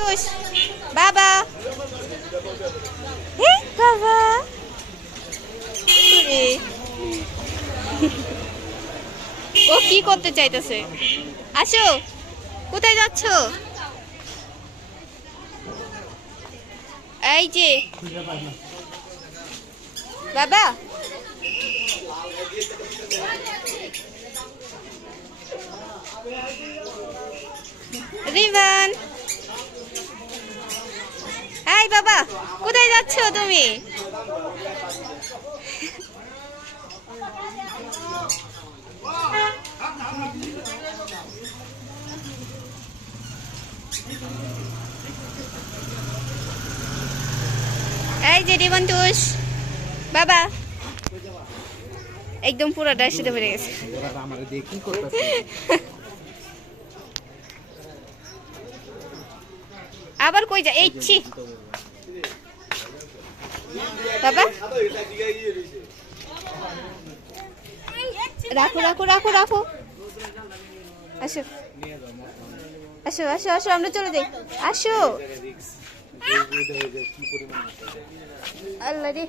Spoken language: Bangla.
দোষ বাবা হে বাবা ওরে, ও কি করতে চাইতেছে? আসো, কোথায় যাচ্ছ? এই যে বাবা, রিভান, এই বাবা, কোথায় যাচ্ছ তুমি? এই যে রিভান তুষ বাবা, একদম পুরোটা শুধু বেড়ে গেছে। আবার কই যা, এইছি বাবা, রাখো রাখো রাখো রাখো, আসো আসো আসো আসো, আমরা চলে যাই, আসো। আল্লাহ রে,